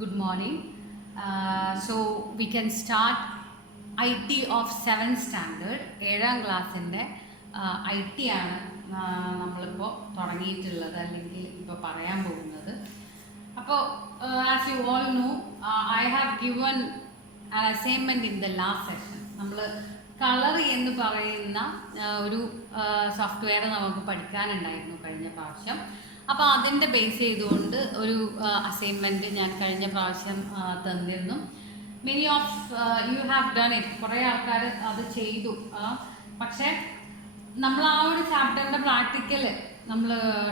Good morning. So we can start IT of 7th standard. 7ാം ക്ലാസ്സിൻ്റെ IT ആണ് നമ്മളിപ്പോൾ തുടങ്ങിയിട്ടുള്ളത് അല്ലെങ്കിൽ ഇപ്പോൾ പറയാൻ പോകുന്നത്. അപ്പോൾ as you all no, I have given an assignment in the last session. നമ്മൾ കളർ എന്ന് പറയുന്ന ഒരു സോഫ്റ്റ്വെയർ നമുക്ക് പഠിക്കാനുണ്ടായിരുന്നു കഴിഞ്ഞ പ്രാവശ്യം. അപ്പോൾ അതിൻ്റെ ബേസ് ചെയ്തുകൊണ്ട് ഒരു അസൈൻമെൻറ്റ് ഞാൻ കഴിഞ്ഞ പ്രാവശ്യം തന്നിരുന്നു. Many of you have done it. കുറേ ആൾക്കാർ അത് ചെയ്തു. പക്ഷേ നമ്മൾ ആ ഒരു ചാപ്റ്ററിൻ്റെ പ്രാക്ടിക്കൽ നമ്മൾ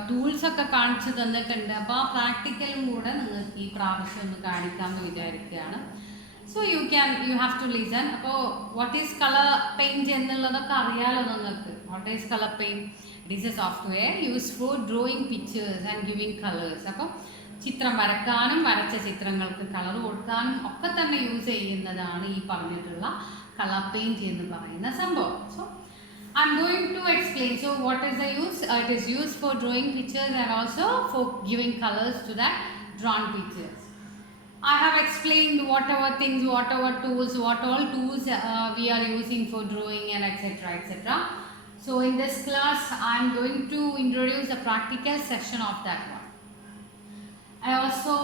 ടൂൾസൊക്കെ കാണിച്ചു തന്നിട്ടുണ്ട്. അപ്പോൾ ആ പ്രാക്ടിക്കലും കൂടെ നിങ്ങൾക്ക് ഈ പ്രാവശ്യം ഒന്ന് കാണിക്കാമെന്ന് വിചാരിക്കുകയാണ്. So you have to listen. അപ്പോൾ വാട്ട് ഈസ് കളർ പെയിൻറ്റ് എന്നുള്ളതൊക്കെ അറിയാലോ നിങ്ങൾക്ക്. What is colour paint? It is a software use for drawing pictures and giving colours. അപ്പോൾ ചിത്രം വരക്കാനും വരച്ച ചിത്രങ്ങൾക്ക് കളർ കൊടുക്കാനും ഒക്കെ തന്നെ യൂസ് ചെയ്യുന്നതാണ് ഈ പറഞ്ഞിട്ടുള്ള കളർ പെയിൻറ്റ് എന്ന് പറയുന്ന സംഭവം. So I'm going to explain. So what is the use? It is used for drawing pictures and also for giving colors to that drawn pictures. I have explained whatever things, whatever tools, what all tools we are using for drawing and etc. etc. So in this class I am going to introduce a practical section of that one. I also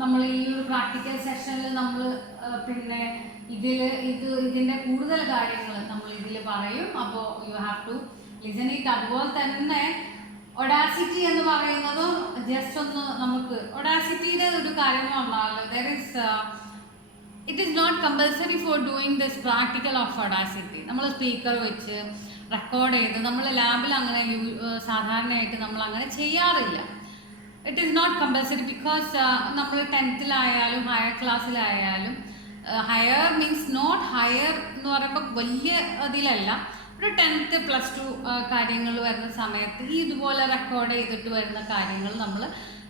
നമ്മൾ ഈ ഒരു practical സെഷനിൽ നമ്മൾ പിന്നെ ഇതിൻ്റെ കൂടുതൽ കാര്യങ്ങൾ നമ്മൾ ഇതിൽ പറയും. അപ്പോൾ you have to listen it. അതുപോലെ തന്നെ ഒഡാസിറ്റി എന്ന് പറയുന്നതും ജസ്റ്റ് ഒന്ന് നമുക്ക് ഒഡാസിറ്റിയുടെ ഒരു കാര്യം പറഞ്ഞാൽ it is not compulsory for doing this practical of Audacity. നമ്മൾ സ്പീക്കർ വെച്ച് റെക്കോർഡ് ചെയ്ത് നമ്മൾ ലാബിൽ അങ്ങനെ സാധാരണയായിട്ട് നമ്മൾ അങ്ങനെ ചെയ്യാറില്ല. It is not compulsory because നമ്മൾ 10th ഹയർ ക്ലാസ്സിലായാലും ഹയർ മീൻസ് നോട്ട് ഹയർ എന്ന് പറയുമ്പോൾ വലിയ ഇതിലല്ല, ഒരു 10th +2 കാര്യങ്ങൾ വരുന്ന സമയത്ത് ഈ ഇതുപോലെ റെക്കോർഡ് ചെയ്തിട്ട് വരുന്ന കാര്യങ്ങൾ നമ്മൾ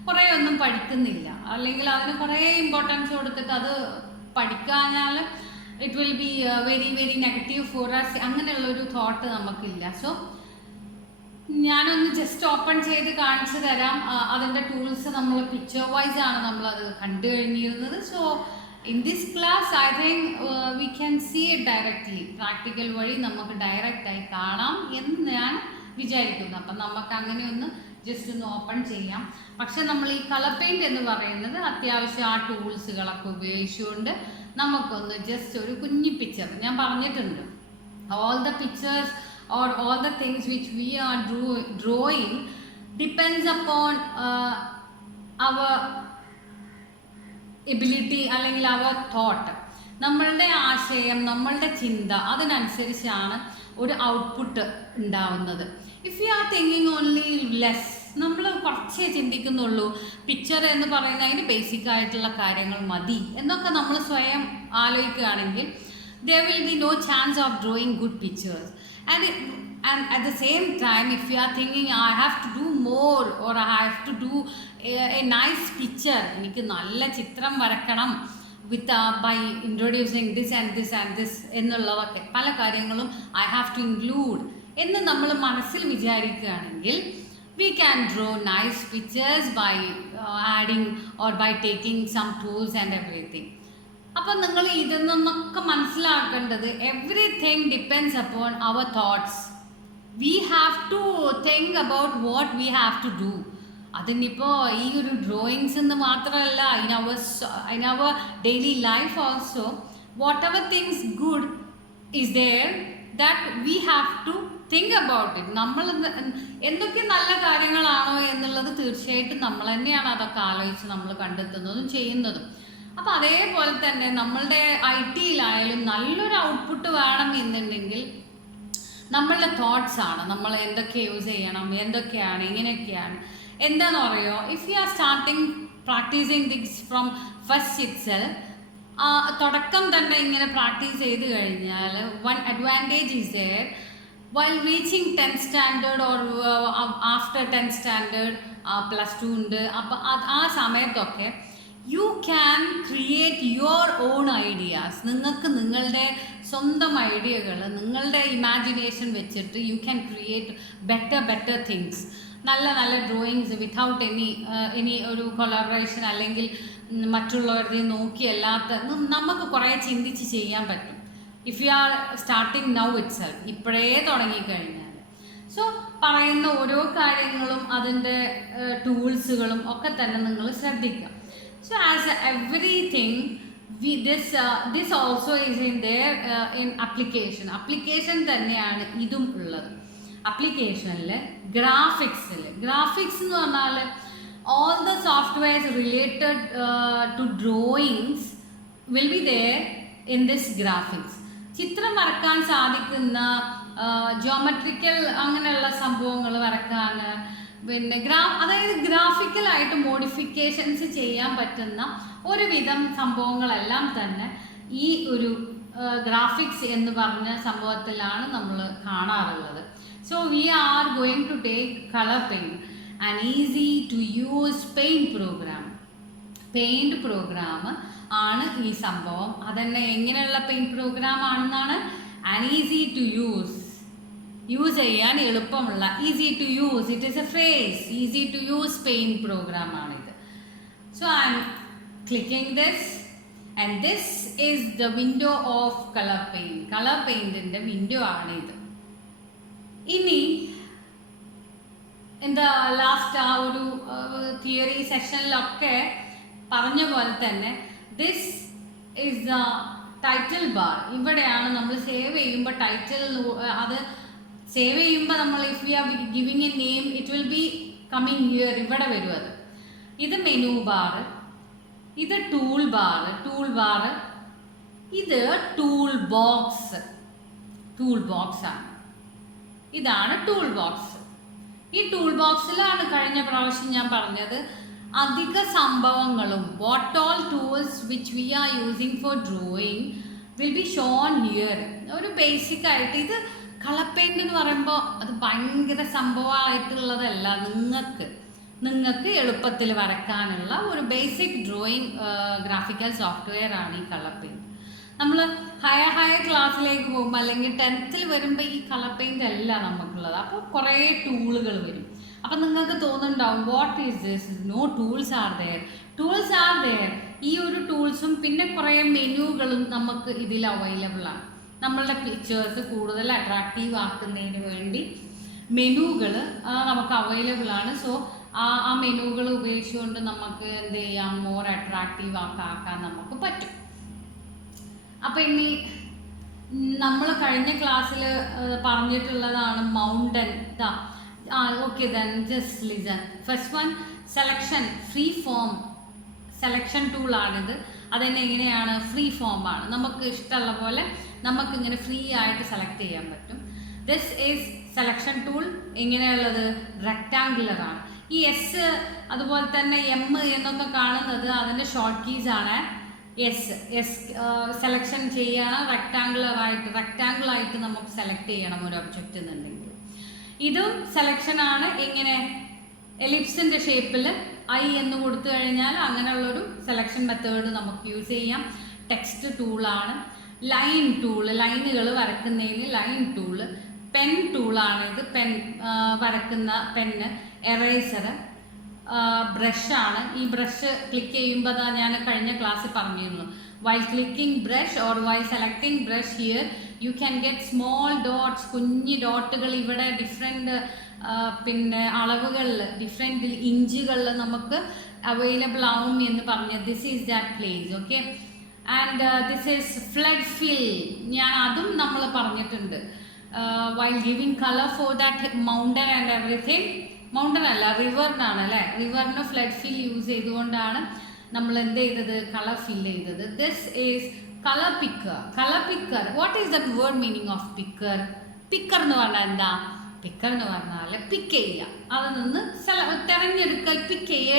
കുറേ ഒന്നും പഠിക്കുന്നില്ല. അല്ലെങ്കിൽ അതിന് കുറേ ഇമ്പോർട്ടൻസ് കൊടുത്തിട്ട് അത് പഠിക്കാഞ്ഞാൽ it will be very very negative for us. അങ്ങനെയുള്ളൊരു തോട്ട് നമുക്കില്ല. സോ ഞാനൊന്ന് ജസ്റ്റ് ഓപ്പൺ ചെയ്ത് കാണിച്ചു തരാം. അതിൻ്റെ ടൂൾസ് നമ്മൾ പിക്ചർ വൈസ് ആണ് നമ്മളത് കണ്ടു കഴിഞ്ഞിരുന്നത്. So in this class I think we can see it directly. Practical വഴി നമുക്ക് ഡയറക്റ്റായി കാണാം എന്ന് ഞാൻ വിചാരിക്കുന്നു. അപ്പം നമുക്ക് അങ്ങനെ ഒന്ന് ജസ്റ്റ് ഒന്ന് ഓപ്പൺ ചെയ്യാം. പക്ഷെ നമ്മൾ ഈ കളർ പെയിൻറ്റ് എന്ന് പറയുന്നത് അത്യാവശ്യം ആ ടൂൾസുകളൊക്കെ ഉപയോഗിച്ചുകൊണ്ട് നമുക്കൊന്ന് ജസ്റ്റ് ഒരു കുഞ്ഞി പിക്ചർ ഞാൻ പറഞ്ഞിട്ടുണ്ട്. All the pictures or all the things which we are drawing depends upon our ability അല്ലെങ്കിൽ our thought. നമ്മളുടെ ആശയം, നമ്മളുടെ ചിന്ത, അതിനനുസരിച്ചാണ് ഒരു ഔട്ട്പുട്ട് ഉണ്ടാവുന്നത്. If you are thinking only less, നമ്മൾ കുറച്ചേ ചിന്തിക്കുന്നുള്ളൂ, പിക്ചർ എന്ന് പറയുന്നത് അതിന് ബേസിക് ആയിട്ടുള്ള കാര്യങ്ങൾ മതി എന്നൊക്കെ നമ്മൾ സ്വയം ആലോചിക്കുകയാണെങ്കിൽ there will be no chance of drawing good pictures. And at the same time, if you are thinking I have to do more or I have to do a nice picture, എനിക്ക് നല്ല ചിത്രം വരക്കണം with by introducing this and this and this എന്നുള്ളതൊക്കെ പല കാര്യങ്ങളും I have to include എന്ന് നമ്മൾ മനസ്സിൽ വിചാരിക്കുകയാണെങ്കിൽ we can draw nice pictures by adding or by taking some tools and everything. അപ്പം നിങ്ങൾ ഇതിൽ നിന്നൊക്കെ മനസ്സിലാക്കേണ്ടത് everything depends upon our thoughts. We have to think about what we have to do. അതിനിപ്പോൾ ഈ ഒരു ഡ്രോയിങ്സ് എന്ന് മാത്രമല്ല, in our daily life also whatever things good is there that we have to think about it. നമ്മൾ എന്തൊക്കെ നല്ല കാര്യങ്ങളാണോ എന്നുള്ളത് തീർച്ചയായിട്ടും നമ്മൾ തന്നെയാണ് അതൊക്കെ ആലോചിച്ച് നമ്മൾ കണ്ടെത്തുന്നതും ചെയ്യുന്നതും. അപ്പോൾ അതേപോലെ തന്നെ നമ്മളുടെ IT-യിലായാലും നല്ലൊരു ഔട്ട്പുട്ട് വേണം എന്നുണ്ടെങ്കിൽ നമ്മളുടെ തോട്ട്സാണ്. നമ്മൾ എന്തൊക്കെ യൂസ് ചെയ്യണം, എന്തൊക്കെയാണ്, ഇങ്ങനെയൊക്കെയാണ്. എന്താണെന്ന് പറയുമോ, if you are starting practising things from first itself, തുടക്കം തന്നെ ഇങ്ങനെ പ്രാക്ടീസ് ചെയ്ത് കഴിഞ്ഞാൽ one advantage is there while reaching 10th standard or after 10th standard +2 ഉണ്ട്. അപ്പോൾ ആ സമയത്തൊക്കെ you can create your own ideas. നിങ്ങൾക്ക് നിങ്ങളുടെ സ്വന്തം ഐഡിയകൾ, നിങ്ങളുടെ ഇമാജിനേഷൻ വെച്ചിട്ട് you can create better things. നല്ല നല്ല ഡ്രോയിങ്സ് വിത്തൗട്ട് എനി ഒരു കൊളാബറേഷൻ അല്ലെങ്കിൽ മറ്റുള്ളവരുടെ നോക്കി അല്ലാത്ത നമുക്ക് കുറേ ചിന്തിച്ച് ചെയ്യാൻ പറ്റും. If you are starting now it self, ഇപ്പോഴേ തുടങ്ങിക്കഴിഞ്ഞാൽ. സോ പറയുന്ന ഓരോ കാര്യങ്ങളും അതിൻ്റെ ടൂൾസുകളും ഒക്കെ തന്നെ നിങ്ങൾ ശ്രദ്ധിക്കുക. So as everything this also is in there in application തന്നെയാണ് ഇതും ഉള്ളത്. അപ്ലിക്കേഷനിൽ ഗ്രാഫിക്സ് എന്ന് പറഞ്ഞാൽ all the softwares related to drawings will be there in this graphics. ചിത്രം വരക്കാൻ സാധിക്കുന്ന ജോമെട്രിക്കൽ അങ്ങനെയുള്ള സംഭവങ്ങൾ വരക്കാൻ, പിന്നെ അതായത് ഗ്രാഫിക്കലായിട്ട് മോഡിഫിക്കേഷൻസ് ചെയ്യാൻ പറ്റുന്ന ഒരുവിധം സംഭവങ്ങളെല്ലാം തന്നെ ഈ ഒരു ഗ്രാഫിക്സ് എന്ന് പറഞ്ഞ സംഭവത്തിലാണ് നമ്മൾ കാണാറുള്ളത്. So we are going to take colour paint, an easy to use paint program ആണ് ഈ സംഭവം. അതന്നെ എങ്ങനെയുള്ള പെയിൻറ് പ്രോഗ്രാം ആണെന്നാണ്, an easy to use ചെയ്യാൻ എളുപ്പമുള്ള, easy to use, it is a phrase, easy to use paint program ആണിത്. So I am clicking this and this is the window of color paintന്റെ വിൻഡോ ആണിത്. ഇനി എന്താ last ആ ഒരു തിയറി സെഷനിലൊക്കെ പറഞ്ഞ പോലെ തന്നെ this is the title bar. ഇവിടെയാണ് നമ്മൾ സേവ് ചെയ്യുമ്പോൾ ടൈറ്റിൽ, അത് സേവ് ചെയ്യുമ്പോൾ നമ്മൾ if you R giving A name it will B coming here, ഇവിടെ വരും അത്. ഇത് മെനു ബാർ, ഇത് ടൂൾ ബാർ, ഇത് ടൂൾ ബോക്സ് ആണ്. ഇതാണ് ടൂൾ ബോക്സ്. ഈ ടൂൾ ബോക്സിലാണ് കഴിഞ്ഞ പ്രാവശ്യം ഞാൻ പറഞ്ഞത് അധിക സംഭവങ്ങളും what all tools which we are using four drawing will be shown here. ഒരു ബേസിക് ആയിട്ട് ഇത് കളർ പെയിന്റ് എന്ന് പറയുമ്പോൾ അത് ഭയങ്കര സംഭവമായിട്ടുള്ളതല്ല. നിങ്ങൾക്ക് എളുപ്പത്തിൽ വരയ്ക്കാനുള്ള ഒരു ബേസിക് ഡ്രോയിങ് ഗ്രാഫിക്കൽ സോഫ്റ്റ്വെയർ ആണ് ഈ കളർ പെയിന്റ്. നമ്മൾ ഹയർ ക്ലാസ്സിലേക്ക് പോകുമ്പോൾ അല്ലെങ്കിൽ 10th വരുമ്പോൾ ഈ കളർ പെയിന്റ് അല്ല നമുക്കുള്ളത്. അപ്പോൾ കുറേ ടൂളുകൾ വരും. അപ്പം നിങ്ങൾക്ക് തോന്നുന്നുണ്ടാവും what is this, no tools are there. ഈ ഒരു ടൂൾസും പിന്നെ കുറേ മെനുകളും നമുക്ക് ഇതിൽ അവൈലബിൾ ആണ്. നമ്മളുടെ പിക്ചേഴ്സ് കൂടുതൽ അട്രാക്റ്റീവ് ആക്കുന്നതിന് വേണ്ടി മെനുകൾ നമുക്ക് അവൈലബിൾ ആണ്. സോ ആ മെനുകൾ ഉപയോഗിച്ചുകൊണ്ട് നമുക്ക് എന്ത് ചെയ്യാം, മോർ അട്രാക്റ്റീവ് ആക്കാൻ നമുക്ക് പറ്റും. അപ്പം ഇനി നമ്മൾ കഴിഞ്ഞ ക്ലാസ്സിൽ പറഞ്ഞിട്ടുള്ളതാണ് mountain. Okay then just listen. First one selection, free form selection ടൂളാണിത്. അതെന്നെ എങ്ങനെയാണ്, ഫ്രീ ഫോം ആണ്. നമുക്ക് ഇഷ്ടമുള്ള പോലെ നമുക്കിങ്ങനെ ഫ്രീ ആയിട്ട് സെലക്ട് ചെയ്യാൻ പറ്റും. This is selection tool. എങ്ങനെയുള്ളത്, റെക്റ്റാങ്കുലർ ആണ്. ഈ എസ് അതുപോലെ തന്നെ എം എന്നൊക്കെ കാണുന്നത് അതിൻ്റെ ഷോർട്ട് കീസ് ആണ്. എസ് സെലക്ഷൻ ചെയ്യണം, റെക്റ്റാങ്കിളായിട്ട് നമുക്ക് സെലക്ട് ചെയ്യണം ഒരു ഒബ്ജക്റ്റ് എന്നുണ്ടെങ്കിൽ. ഇതും സെലക്ഷൻ ആണ്. എങ്ങനെ, എലിപ്സിൻ്റെ ഷേപ്പിൽ ഐ എന്ന് കൊടുത്തു കഴിഞ്ഞാൽ അങ്ങനെയുള്ളൊരു സെലക്ഷൻ മെത്തേഡ് നമുക്ക് യൂസ് ചെയ്യാം. ടെക്സ്റ്റ് ടൂളാണ്. ലൈൻ ടൂള്, ലൈനുകൾ വരക്കുന്നതിന് ലൈൻ ടൂള്. പെൻ ടൂളാണ് ഇത്, പെൻ വരക്കുന്ന പെന്ന്. എറേസർ, ബ്രഷാണ്. ഈ ബ്രഷ് ക്ലിക്ക് ചെയ്യുമ്പോൾ ഞാൻ കഴിഞ്ഞ ക്ലാസ്സിൽ പറഞ്ഞിരുന്നു, while clicking brush or while selecting brush here you can get small dots, കുഞ്ഞ് ഡോട്ടുകൾ ഇവിടെ ഡിഫറെൻറ്റ് പിന്നെ അളവുകളിൽ, ഡിഫറെൻറ്റ് ഇഞ്ചുകളിൽ നമുക്ക് അവൈലബിൾ ആവും എന്ന് പറഞ്ഞ് this is that place. Okay, and this is flood fill. ഞാൻ അതും നമ്മൾ പറഞ്ഞിട്ടുണ്ട്. While giving colour for that mountain and everything. Mountain അല്ല, റിവറിനാണ് അല്ലേ. റിവറിന് ഫ്ലഡ് ഫിൽ യൂസ് ചെയ്തുകൊണ്ടാണ് നമ്മൾ എന്ത് ചെയ്തത്, കളർ ഫിൽ ചെയ്തത്. This is colour picker. What is that word meaning of picker? Picker എന്ന് പറഞ്ഞാൽ എന്താ? പിക്കർ എന്ന് പറഞ്ഞാൽ പിക്ക് ചെയ്യുക, അതിൽ നിന്ന് തിരഞ്ഞെടുക്കൽ,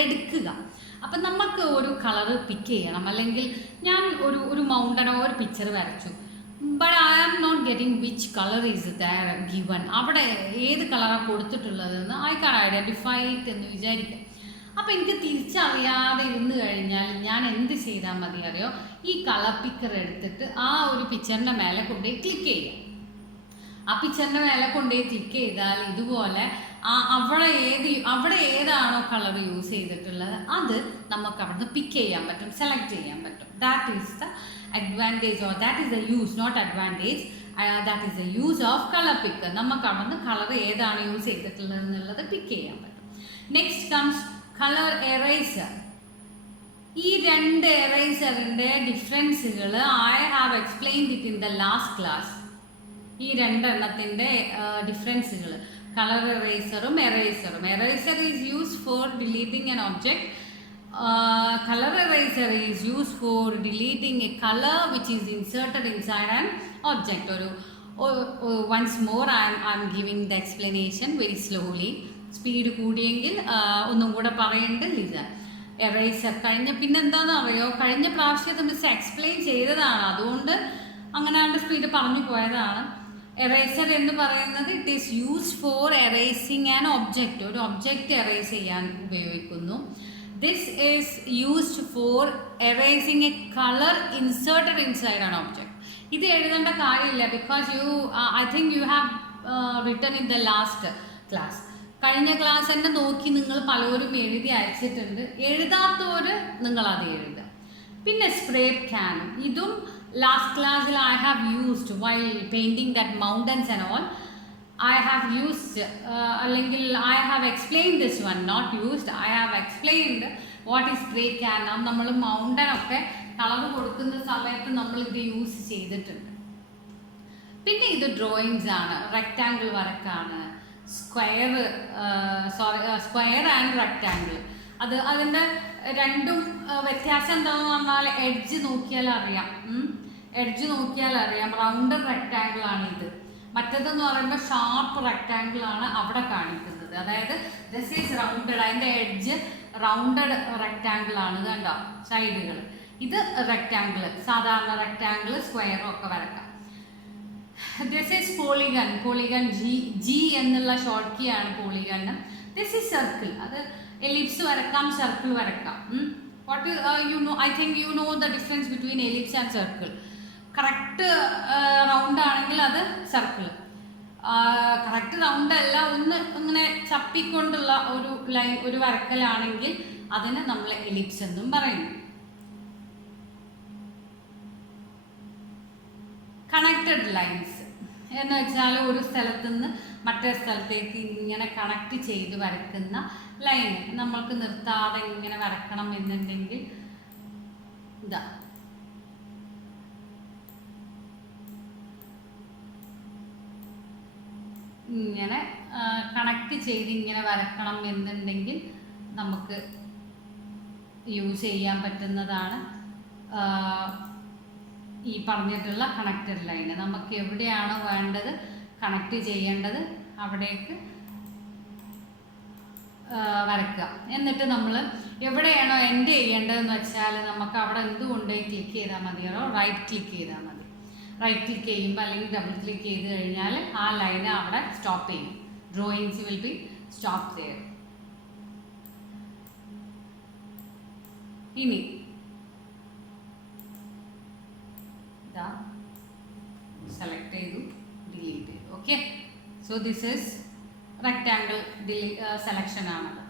എടുക്കുക. അപ്പം നമുക്ക് ഒരു കളറ് പിക്ക് ചെയ്യണം. അല്ലെങ്കിൽ ഞാൻ ഒരു മൗണ്ടനോ ഒരു പിക്ചർ വരച്ചു, but I am not getting which colour is there given. അവിടെ ഏത് കളറാണ് കൊടുത്തിട്ടുള്ളതെന്ന് ഐ കാൻ ഐഡൻറ്റിഫൈ ഇറ്റ് എന്ന് വിചാരിക്കാം. അപ്പോൾ എനിക്ക് തിരിച്ചറിയാതെ ഇരുന്ന് കഴിഞ്ഞാൽ ഞാൻ എന്ത് ചെയ്താൽ മതി അറിയോ, ഈ കളർ പിക്കർ എടുത്തിട്ട് ആ ഒരു പിക്ചറിൻ്റെ മേലെ കൊണ്ടുപോയി ക്ലിക്ക് ചെയ്യാം. ആ പിക്ചറിൻ്റെ മേലെ കൊണ്ടുപോയി ക്ലിക്ക് ചെയ്താൽ ഇതുപോലെ അവിടെ ഏതാണോ കളർ യൂസ് ചെയ്തിട്ടുള്ളത് അത് നമുക്ക് അവിടുന്ന് പിക്ക് ചെയ്യാൻ പറ്റും, സെലക്ട് ചെയ്യാൻ പറ്റും. That is the advantage, or that is the use, not advantage, that is the use of colour pick. നമുക്ക് അവിടുന്ന് കളർ ഏതാണ് യൂസ് ചെയ്തിട്ടുള്ളത് എന്നുള്ളത് പിക്ക് ചെയ്യാൻ പറ്റും. Next comes colour eraser. ഈ രണ്ട് എറേസറിൻ്റെ ഡിഫറൻസുകൾ I have explained it in the last class. ഈ രണ്ടെണ്ണത്തിൻ്റെ ഡിഫറൻസുകൾ, കളർ എറേസറും എറേസറും. Eraser is used for deleting an object. Color eraser is used for deleting a color which is inserted inside an object. Once more I am giving the explanation very slowly. Speed കൂടിയെങ്കിൽ ഒന്നും കൂടെ പറയേണ്ട listen. Eraser പിന്നെന്താണെന്ന് അറിയോ, കഴിഞ്ഞ പ്രാവശ്യം അത് miss explain ചെയ്തതാണ്, അതുകൊണ്ട് അങ്ങനെ സ്പീഡ് പറഞ്ഞു പോയതാണ്. എറേസർ എന്ന് പറയുന്നത് it is used for erasing an object. ഒരു ഒബ്ജക്റ്റ് എറേസ് ചെയ്യാൻ ഉപയോഗിക്കുന്നു. This is used for erasing a color inserted inside an object. ഇത് എഴുതേണ്ട കാര്യമില്ല, because I think you have written in the last class. കഴിഞ്ഞ class തന്നെ നോക്കി നിങ്ങൾ പലരും എഴുതി അയച്ചിട്ടുണ്ട്. എഴുതാത്തവർ നിങ്ങളത് എഴുതുക. പിന്നെ സ്പ്രേ ക്യാൻ, ഇതും ലാസ്റ്റ് ക്ലാസ്സിൽ I have used while painting that mountains and all. I have used അല്ലെങ്കിൽ I have explained this one, not used, I have explained what is spray can. നമ്മൾ മൗണ്ടൻ ഒക്കെ കളർ കൊടുക്കുന്ന സമയത്ത് നമ്മൾ ഇത് use ചെയ്തിട്ടുണ്ട്. പിന്നെ ഇത് ഡ്രോയിങ്സ് ആണ്, റെക്റ്റാങ്കിൾ വർക്കാണ്, സ്ക്വയർ ആൻഡ് റെക്റ്റാങ്കിൾ. അതിൻ്റെ രണ്ടും വ്യത്യാസം എന്താണെന്ന് പറഞ്ഞാൽ എഡ്ജ് നോക്കിയാൽ അറിയാം. റൗണ്ട് റെക്റ്റാങ്കിൾ ആണ് ഇത്. മറ്റേതെന്ന് പറയുമ്പോൾ ഷാർപ്പ് റെക്റ്റാങ്കിൾ ആണ് അവിടെ കാണിക്കുന്നത്. അതായത് ദിസ് ഈസ് റൗണ്ടഡ്, അതിൻ്റെ എഡ്ജ് റൗണ്ടഡ് റെക്റ്റാങ്കിൾ ആണ്, കണ്ടോ സൈഡുകൾ. ഇത് റെക്റ്റാങ്കിൾ, സാധാരണ റെക്റ്റാങ്കിൾ സ്ക്വയറും ഒക്കെ വരക്കാം. ദിസ് ഈസ് പോളിഗൺ ജി എന്നുള്ള ഷോർട്ട് കീ ആണ് പോളിഗൺ. ദിസ് ഈസ് സർക്കിൾ, അത് എലിപ്സ് വരക്കാം, സർക്കിൾ വരക്കാം. What I think you know the difference between ellipse and circle. Correct round ആണെങ്കിൽ അത് സർക്കിൾ, കറക്റ്റ് റൗണ്ട് അല്ല, ഒന്ന് ഇങ്ങനെ ചപ്പിക്കൊണ്ടുള്ള ഒരു ലൈൻ, ഒരു വരക്കലാണെങ്കിൽ അതിന് നമ്മൾ എലിപ്സ് എന്നും പറയുന്നു. കണക്റ്റഡ് ലൈൻസ് എന്ന് വെച്ചാൽ ഒരു സ്ഥലത്ത് നിന്ന് മറ്റേ സ്ഥലത്തേക്ക് ഇങ്ങനെ കണക്ട് ചെയ്ത് വരക്കുന്ന ലൈൻ. നമ്മൾക്ക് നിർത്താതെ ഇങ്ങനെ വരക്കണം എന്നുണ്ടെങ്കിൽ ഇതാ, ഇങ്ങനെ കണക്ട് ചെയ്ത് ഇങ്ങനെ വരക്കണം എന്നുണ്ടെങ്കിൽ നമുക്ക് യൂസ് ചെയ്യാൻ പറ്റുന്നതാണ് ഈ പറഞ്ഞിട്ടുള്ള കണക്റ്റഡ് ലൈന്. നമുക്ക് എവിടെയാണോ വേണ്ടത് കണക്ട് ചെയ്യേണ്ടത് അവിടേക്ക് വരക്കുക. എന്നിട്ട് നമ്മൾ എവിടെയാണോ എൻഡ് ചെയ്യേണ്ടതെന്ന് വെച്ചാൽ നമുക്ക് അവിടെ എന്തുകൊണ്ട് ക്ലിക്ക് ചെയ്താൽ മതിയോ, റൈറ്റ് ക്ലിക്ക് ചെയ്താൽ മതി. റൈറ്റ് ക്ലിക്ക് ചെയ്യുമ്പോൾ അല്ലെങ്കിൽ ഡബിൾ ക്ലിക്ക് ചെയ്ത് കഴിഞ്ഞാൽ ആ ലൈന് അവിടെ സ്റ്റോപ്പ് ചെയ്യും. Drawings will be stop there. ഇനി ഇതാ സെലക്ട് ചെയ്തു, ഡിലീറ്റ് ചെയ്തു. Okay, so this is rectangle selection ആണത്.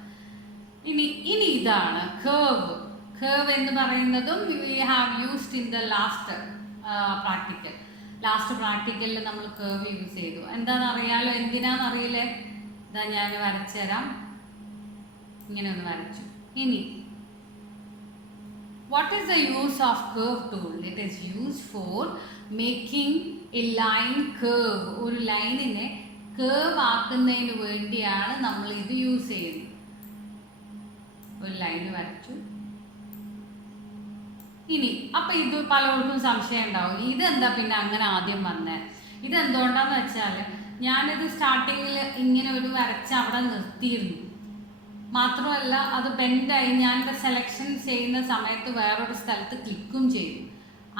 ഇനി ഇതാണ് കേർവ് എന്ന് പറയുന്നതും we have used in the last പ്രാക്ടിക്കലിൽ നമ്മൾ കേർവ് യൂസ് ചെയ്തു. എന്താണെന്ന് അറിയാലോ, എന്തിനാണെന്നറിയില്ലേ? ഇതാ ഞാൻ വരച്ചു തരാം. ഇങ്ങനെ ഒന്ന് വരച്ചു. ഇനി what is the use of curve tool? It is used for making a line curve. ഒരു ലൈനിനെ കേർവ് ആക്കുന്നതിന് വേണ്ടിയാണ് നമ്മൾ ഇത് യൂസ് ചെയ്യുന്നത്. ഒരു ലൈൻ വരച്ചു. ഇനി അപ്പം ഇത് പലർക്കും സംശയം ഉണ്ടാവും, ഇതെന്താ പിന്നെ അങ്ങനെ ആദ്യം വന്നേ? ഇതെന്തുകൊണ്ടാന്ന് വെച്ചാൽ ഞാനിത് സ്റ്റാർട്ടിങ്ങിൽ ഇങ്ങനെ ഒരു വരച്ച് അവിടെ നിർത്തിയിരുന്നു. മാത്രമല്ല അത് ബെൻഡായി, ഞാനിത് സെലക്ഷൻ ചെയ്യുന്ന സമയത്ത് വേറൊരു സ്ഥലത്ത് ക്ലിക്കും ചെയ്തു.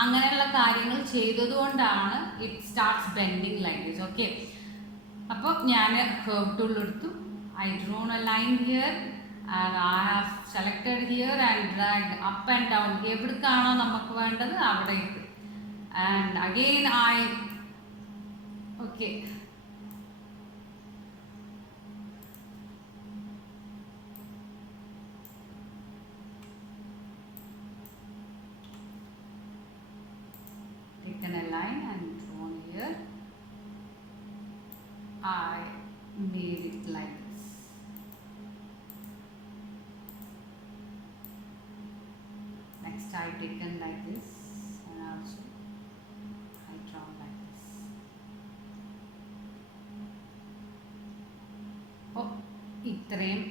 അങ്ങനെയുള്ള കാര്യങ്ങൾ ചെയ്തതുകൊണ്ടാണ് it starts bending like this. Okay, അപ്പോൾ ഞാൻ കർവ് ടൂൾ എടുത്തു. I drawn a line here and I have selected here and dragged up and down. എവിടേക്കാണോ നമുക്ക് വേണ്ടത് അവിടേക്ക്. and again I taken like this and also I draw like this. അപ്പോൾ ഇത്രയും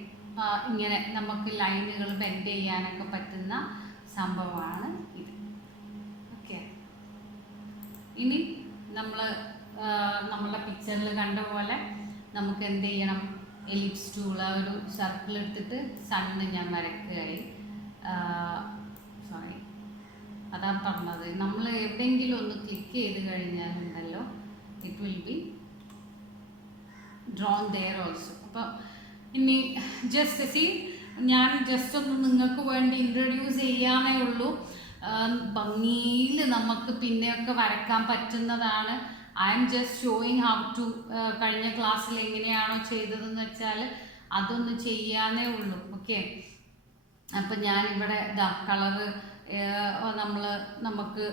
ഇങ്ങനെ നമുക്ക് ലൈനുകൾ ബെൻഡ് ചെയ്യാനൊക്കെ പറ്റുന്ന സംഭവമാണ് ഇത്. ഓക്കെ, ഇനി നമ്മളെ പിക്ചറിൽ കണ്ട പോലെ നമുക്ക് എന്ത് ചെയ്യണം, എലിപ്സ് ടൂള് ഒരു സർക്കിൾ എടുത്തിട്ട് സണ്ണ് ഞാൻ വരയ്ക്കുകയായി. സോറി, അതാ പറഞ്ഞത്, നമ്മൾ എവിടെയെങ്കിലും ഒന്ന് ക്ലിക്ക് ചെയ്ത് കഴിഞ്ഞാലുണ്ടല്ലോ it will be drawn there also. അപ്പോൾ ഇനി ജസ്റ്റ് സി, ഞാൻ ജസ്റ്റ് ഒന്ന് നിങ്ങൾക്ക് വേണ്ടി ഇൻട്രൊഡ്യൂസ് ചെയ്യാനേ ഉള്ളൂ. ഭംഗിയിൽ നമുക്ക് പിന്നെയൊക്കെ വരയ്ക്കാൻ പറ്റുന്നതാണ്. I am just showing how to. കഴിഞ്ഞ ക്ലാസ്സിൽ എങ്ങനെയാണോ ചെയ്തതെന്ന് വെച്ചാൽ അതൊന്ന് ചെയ്യാനേ ഉള്ളൂ. ഓക്കെ, അപ്പം ഞാനിവിടെ ഇതാ കളറ് നമുക്ക്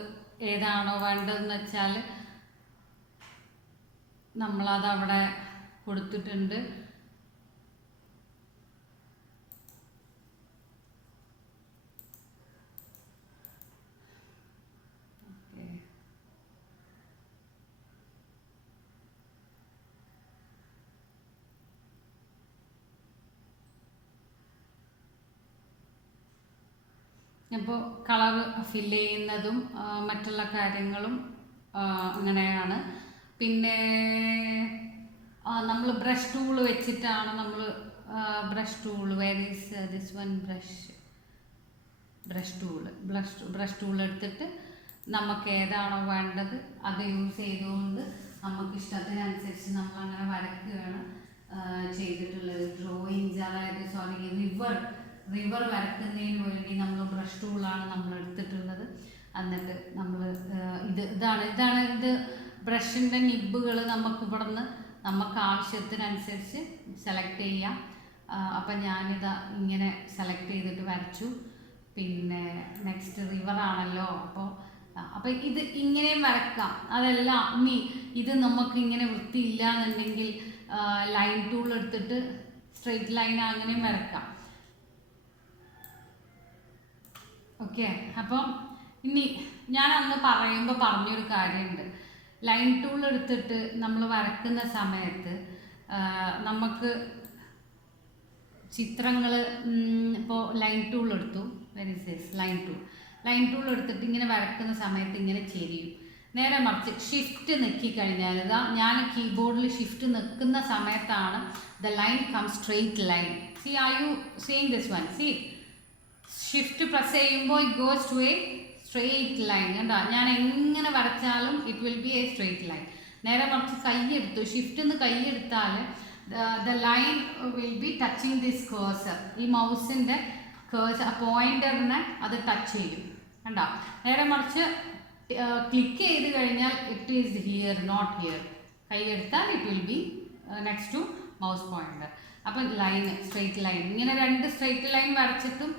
ഏതാണോ വേണ്ടതെന്ന് വെച്ചാൽ നമ്മളതവിടെ കൊടുത്തിട്ടുണ്ട്. അപ്പോൾ കളർ ഫില്ല് ചെയ്യുന്നതും മറ്റുള്ള കാര്യങ്ങളും അങ്ങനെയാണ്. പിന്നെ നമ്മൾ ബ്രഷ് ടൂൾ വെച്ചിട്ടാണ് നമ്മൾ brush tool, where is this one brush tool എടുത്തിട്ട് നമുക്ക് ഏതാണോ വേണ്ടത് അത് യൂസ് ചെയ്തുകൊണ്ട് നമുക്ക് ഇഷ്ടത്തിനനുസരിച്ച് നമ്മൾ അങ്ങനെ വരയ്ക്കുകയാണ് ചെയ്തിട്ടുള്ളത്. ഡ്രോയിങ്സ്, അതായത് റിവർ വരയ്ക്കുന്നതിന് വേണ്ടി നമ്മൾ ബ്രഷ് ടൂളാണ് നമ്മൾ എടുത്തിട്ടുള്ളത്. എന്നിട്ട് നമ്മൾ ഇത് ബ്രഷിൻ്റെ നിബുകൾ നമുക്ക് ഇവിടുന്ന് നമുക്ക് ആവശ്യത്തിനനുസരിച്ച് സെലക്ട് ചെയ്യാം. അപ്പം ഞാനിതാ ഇങ്ങനെ സെലക്ട് ചെയ്തിട്ട് വരച്ചു. പിന്നെ നെക്സ്റ്റ് റിവറാണല്ലോ, അപ്പോൾ ഇത് ഇങ്ങനെയും വരക്കാം. അതല്ല ഇനി ഇത് നമുക്ക് ഇങ്ങനെ വൃത്തിയില്ല എന്നുണ്ടെങ്കിൽ ലൈൻ ടൂൾ എടുത്തിട്ട് സ്ട്രെയിറ്റ് ലൈൻ അങ്ങനെയും വരക്കാം. ഓക്കെ, അപ്പം ഇനി ഞാൻ അന്ന് പറഞ്ഞൊരു കാര്യമുണ്ട്. ലൈൻ ടൂൾ എടുത്തിട്ട് നമ്മൾ വരക്കുന്ന സമയത്ത് നമുക്ക് ചിത്രങ്ങൾ ഇപ്പോൾ ലൈൻ ടൂൾ എടുത്തു, ലൈൻ ടൂൾ എടുത്തിട്ട് ഇങ്ങനെ വരക്കുന്ന സമയത്ത് ഇങ്ങനെ ചെരിയും. നേരെ മറിച്ച് ഷിഫ്റ്റ് നെക്കിക്കഴിഞ്ഞാൽ ഞാൻ കീബോർഡിൽ ഷിഫ്റ്റ് നിൽക്കുന്ന സമയത്താണ് the line come straight line. See, are you seeing this one? See, shift press ചെയ്യുമ്പോൾ it goes to a straight line. കണ്ടോ, ഞാൻ എങ്ങനെ വരച്ചാലും it will be a straight line. നേരെ മറിച്ച് കൈയെടുത്തു, ഷിഫ്റ്റ് നിന്ന് കൈയെടുത്താൽ the line will be touching this cursor. ഈ മൗസിൻ്റെ കേഴ്സർ പോയിന്ററിനെ അത് ടച്ച് ചെയ്യും. കണ്ടോ, നേരെ മറിച്ച് ക്ലിക്ക് ചെയ്ത് കഴിഞ്ഞാൽ it is here, not here. കൈയെടുത്താൽ it will be next to mouse pointer. അപ്പം സ്ട്രെയിറ്റ് ലൈൻ ഇങ്ങനെ 2 സ്ട്രെയിറ്റ് ലൈൻ വരച്ചിട്ടും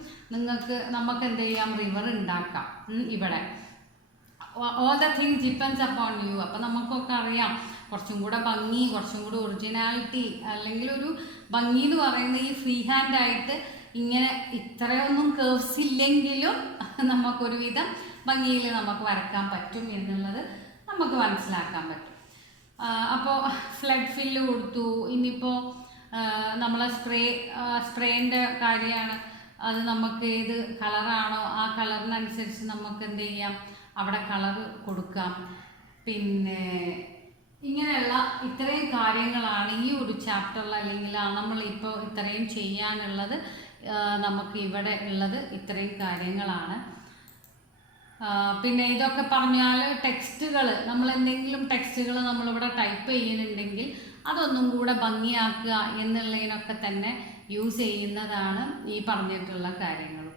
നമുക്ക് എന്ത് ചെയ്യാം, റിവർ ഉണ്ടാക്കാം. ഇവിടെ all the things depends upon you. അപ്പം നമുക്കൊക്കെ അറിയാം കുറച്ചും കൂടെ ഭംഗി, കുറച്ചും കൂടെ ഒറിജിനാലിറ്റി, അല്ലെങ്കിൽ ഒരു ഭംഗി എന്ന് പറയുന്നത് ഈ ഫ്രീ ഹാൻഡായിട്ട് ഇങ്ങനെ ഇത്രയൊന്നും കേർവ്സ് ഇല്ലെങ്കിലും നമുക്കൊരുവിധം ഭംഗിയിൽ നമുക്ക് വരക്കാൻ പറ്റും എന്നുള്ളത് നമുക്ക് മനസ്സിലാക്കാൻ പറ്റും. അപ്പോൾ ഫ്ലഡ് ഫില്ല് കൊടുത്തു. ഇനിയിപ്പോൾ നമ്മളെ സ്പ്രേൻ്റെ കാര്യമാണ്. അത് നമുക്ക് ഏത് കളറാണോ ആ കളറിനനുസരിച്ച് നമുക്ക് എന്ത് ചെയ്യാം, അവിടെ കളർ കൊടുക്കാം. പിന്നെ ഇങ്ങനെയുള്ള ഇത്രയും കാര്യങ്ങളാണ് ഈ ഒരു ചാപ്റ്ററിൽ, അല്ലെങ്കിൽ നമ്മളിപ്പോൾ ഇത്രയും ചെയ്യാനുള്ളത്. നമുക്ക് ഇവിടെ ഉള്ളത് ഇത്രയും കാര്യങ്ങളാണ്. പിന്നെ ഇതൊക്കെ പറഞ്ഞാൽ ടെക്സ്റ്റുകൾ, നമ്മൾ എന്തെങ്കിലും ടെക്സ്റ്റുകൾ നമ്മളിവിടെ ടൈപ്പ് ചെയ്യുന്നുണ്ടെങ്കിൽ അതൊന്നും കൂടെ ഭംഗിയാക്കുക എന്നുള്ളതിനൊക്കെ തന്നെ യൂസ് ചെയ്യുന്നതാണ് ഈ പറഞ്ഞിട്ടുള്ള കാര്യങ്ങളും.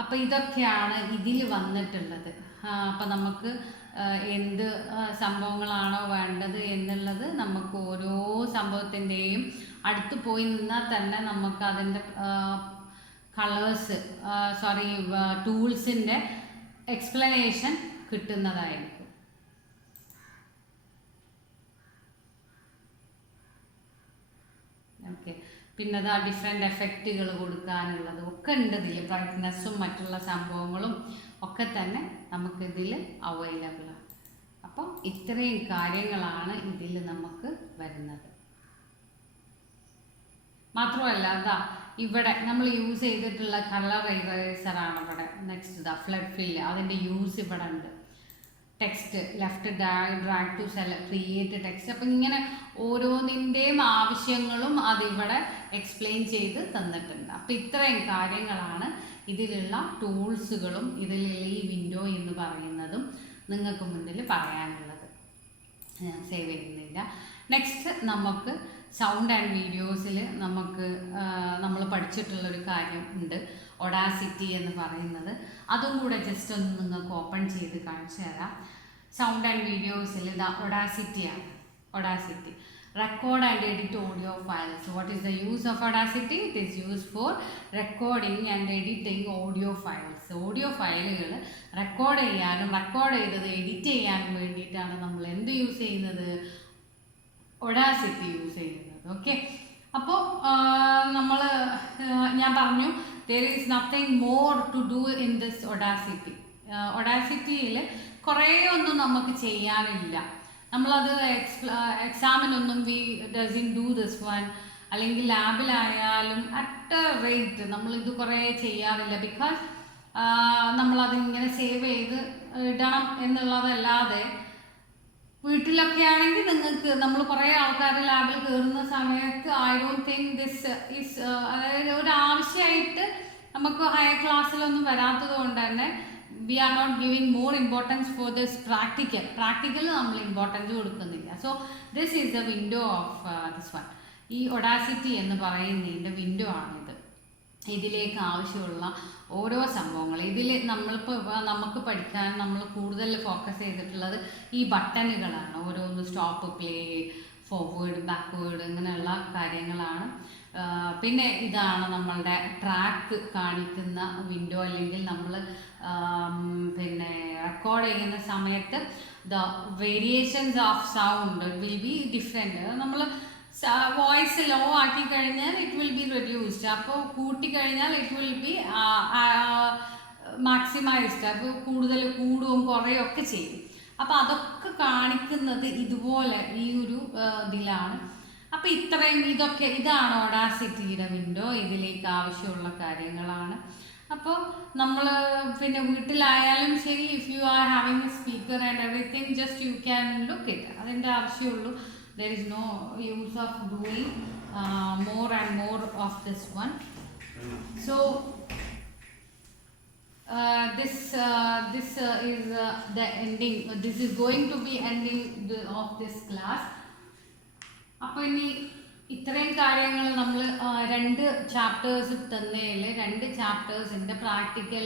അപ്പോൾ ഇതൊക്കെയാണ് ഇതിൽ വന്നിട്ടുള്ളത്. അപ്പം നമുക്ക് എന്ത് സംഭവങ്ങളാണോ വേണ്ടത് എന്നുള്ളത് നമുക്ക് ഓരോ സംഭവത്തിൻ്റെയും അടുത്ത് പോയി നിന്നാൽ തന്നെ നമുക്ക് അതിൻ്റെ ടൂൾസിൻ്റെ എക്സ്പ്ലനേഷൻ കിട്ടുന്നതായിരിക്കും. ഓക്കെ, പിന്നെ അതാ ഡിഫറെൻ്റ് എഫക്റ്റുകൾ കൊടുക്കാനുള്ളത് ഒക്കെ ഉണ്ട് ഇതിൽ. ബ്രൈറ്റ്നെസ്സും മറ്റുള്ള സംഭവങ്ങളും ഒക്കെ തന്നെ നമുക്കിതിൽ അവൈലബിൾ ആണ്. അപ്പോൾ ഇത്രയും കാര്യങ്ങളാണ് ഇതിൽ നമുക്ക് വരുന്നത്. മാത്രമല്ല അതാ ഇവിടെ നമ്മൾ യൂസ് ചെയ്തിട്ടുള്ള കളർ ഇറേസറാണ് ഇവിടെ. നെക്സ്റ്റ് ഇതാ ഫ്ലഡ് ഫില്ല്, അതിൻ്റെ യൂസ് ഇവിടെ ഉണ്ട്. Text left drag to create text. അപ്പം ഇങ്ങനെ ഓരോന്നിൻ്റെയും ആവശ്യങ്ങളും അതിവിടെ എക്സ്പ്ലെയിൻ ചെയ്ത് തന്നിട്ടുണ്ട്. അപ്പം ഇത്രയും കാര്യങ്ങളാണ് ഇതിലുള്ള ടൂൾസുകളും ഇതിലുള്ള ഈ വിൻഡോ എന്ന് പറയുന്നതും നിങ്ങൾക്ക് മുന്നിൽ പറയാനുള്ളത്. ഞാൻ സേവ് ചെയ്യുന്നില്ല. നെക്സ്റ്റ് നമുക്ക് സൗണ്ട് ആൻഡ് വീഡിയോസിൽ നമ്മൾ പഠിച്ചിട്ടുള്ളൊരു കാര്യം ഉണ്ട്, ഒഡാസിറ്റി എന്ന് പറയുന്നത്. അതും കൂടെ ജസ്റ്റ് ഒന്ന് നിങ്ങൾക്ക് ഓപ്പൺ ചെയ്ത് കാണിച്ചു തരാം. സൗണ്ട് ആൻഡ് വീഡിയോസിൽ ഇതാ ഒഡാസിറ്റിയാണ്. Audacity record and edit audio files. What is the use of Audacity? It is used for recording and editing audio files. Audio ഫയലുകൾ റെക്കോർഡ് ചെയ്യാനും റെക്കോർഡ് ചെയ്തത് എഡിറ്റ് ചെയ്യാനും വേണ്ടിയിട്ടാണ് നമ്മൾ എന്ത് യൂസ് ചെയ്യുന്നത്? ഒഡാസിറ്റി യൂസ് ചെയ്യുന്നത്. ഓക്കെ, അപ്പോൾ ഞാൻ പറഞ്ഞു there is nothing more to do in this Audacity. ഒഡാസിറ്റിയിൽ കുറേ ഒന്നും നമുക്ക് ചെയ്യാനില്ല. നമ്മളത് എക്സാമിനൊന്നും ഡസൻ ഡു ദിസ് വൺ, അല്ലെങ്കിൽ ലാബിലായാലും അറ്റ് റേറ്റ് നമ്മളിത് കുറേ ചെയ്യാറില്ല. ബിക്കോസ് നമ്മളതിങ്ങനെ സേവ് ചെയ്ത് ഇടണം എന്നുള്ളതല്ലാതെ വീട്ടിലൊക്കെ ആണെങ്കിൽ നിങ്ങൾക്ക് നമ്മൾ കുറേ ആൾക്കാർ ലാബിൽ കയറുന്ന സമയത്ത് I don't think this is അതായത് ഒരു ആവശ്യമായിട്ട് നമുക്ക് ഹയർ ക്ലാസ്സിലൊന്നും വരാത്തത് കൊണ്ട് തന്നെ we are not giving more importance for this practical നമ്മൾ ഇമ്പോർട്ടൻസ് കൊടുക്കുന്നില്ല. So this is the window of this one. ഈ ഒഡാസിറ്റി എന്ന് പറയുന്നതിൻ്റെ വിൻഡോ ആണിത്. ഇതിലേക്ക് ആവശ്യമുള്ള ഓരോ സംഭവങ്ങൾ ഇതിൽ നമുക്ക് പഠിക്കാൻ നമ്മൾ കൂടുതൽ ഫോക്കസ് ചെയ്തിട്ടുള്ളത് ഈ ബട്ടണുകളാണ്. ഓരോന്ന് സ്റ്റോപ്പ്, പ്ലേ, ഫോർവേഡ്, ബാക്ക്വേഡ് ഇങ്ങനെയുള്ള കാര്യങ്ങളാണ്. പിന്നെ ഇതാണ് നമ്മളുടെ ട്രാക്ക് കാണിക്കുന്ന വിൻഡോ. അല്ലെങ്കിൽ നമ്മൾ പിന്നെ റെക്കോർഡ് ചെയ്യുന്ന സമയത്ത് the variations of sound will be different. നമ്മൾ വോയിസ് ലോ ആക്കി കഴിഞ്ഞാൽ ഇറ്റ് വിൽ ബി റെഡ്യൂസ്ഡ്. അപ്പോൾ കൂട്ടിക്കഴിഞ്ഞാൽ ഇറ്റ് വിൽ ബി മാക്സിമൈസ്ഡ്. അപ്പോൾ കൂടുതൽ കൂടുകയും കുറയുകയും ഒക്കെ ചെയ്യും. അപ്പോൾ അതൊക്കെ കാണിക്കുന്നത് ഇതുപോലെ ഈ ഒരു ഇതിലാണ്. അപ്പോൾ ഇതാണ് ഒഡാസിറ്റിയുടെ വിൻഡോ. ഇതിലേക്ക് ആവശ്യമുള്ള കാര്യങ്ങളാണ്. അപ്പോൾ നമ്മൾ പിന്നെ വീട്ടിലായാലും ശരി, if you are having A speaker and everything, just you can look it. അതിൻ്റെ ആവശ്യമുള്ളൂ. there is no use of doing more and more of this one. So this is the ending. This is going to be ending of this class. അപ്പോൾ ഇനി ഇത്രയും കാര്യങ്ങൾ നമ്മൾ 2 chapters തന്നതിൽ 2 ചാപ്റ്റേഴ്സിൻ്റെ practical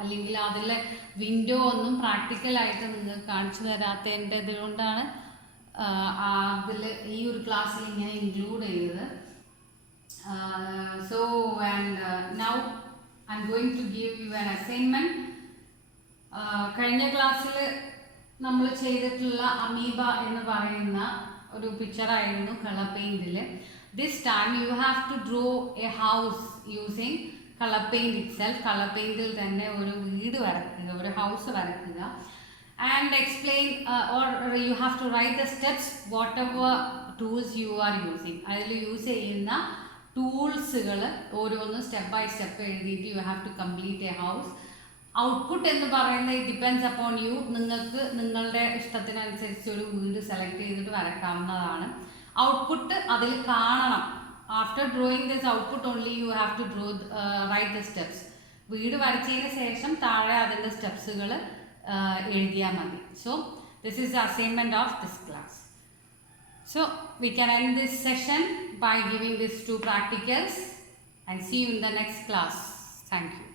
അല്ലെങ്കിൽ അതിലെ window ഒന്നും പ്രാക്ടിക്കലായിട്ട് നിങ്ങൾക്ക് കാണിച്ചു തരാത്തതിൻ്റെ ഇതുകൊണ്ടാണ് അതിൽ ഈ ഒരു ക്ലാസ്സിൽ ഇങ്ങനെ ഇൻക്ലൂഡ് ചെയ്തത്. So and now I am going to give you an assignment. കഴിഞ്ഞ ക്ലാസ്സിൽ നമ്മൾ ചെയ്തിട്ടുള്ള അമീബ എന്ന് പറയുന്ന ഒരു പിക്ചറായിരുന്നു കളർ പെയിൻറ്റിൽ. This time you have to draw a house using colour paint itself. Colour പെയിൻറ്റിൽ തന്നെ ഒരു വീട് വരയ്ക്കുക, ഒരു ഹൗസ് വരയ്ക്കുക. And explain or you have to write the steps whatever tools you are using. അതിൽ യൂസ് ചെയ്യുന്ന ടൂൾസുകൾ ഓരോന്ന് സ്റ്റെപ്പ് ബൈ സ്റ്റെപ്പ് എഴുതിയിട്ട് you have to complete a house. Output എന്ന് പറയുന്നത് ഇറ്റ് ഡിപ്പെൻഡ്സ് അപ്പോൺ യു. നിങ്ങൾക്ക് നിങ്ങളുടെ ഇഷ്ടത്തിനനുസരിച്ച് ഒരു വീട് സെലക്ട് ചെയ്തിട്ട് വരയ്ക്കാവുന്നതാണ്. ഔട്ട്പുട്ട് അതിൽ കാണണം. After drawing this output only you have to write the steps. വീട് വരച്ചതിന് ശേഷം താഴെ അതിൻ്റെ സ്റ്റെപ്സുകൾ എഴുതിയാൽ മതി. So this is the assignment of this class. So we can end this session by giving these 2 practicals and see you in the next class. Thank you.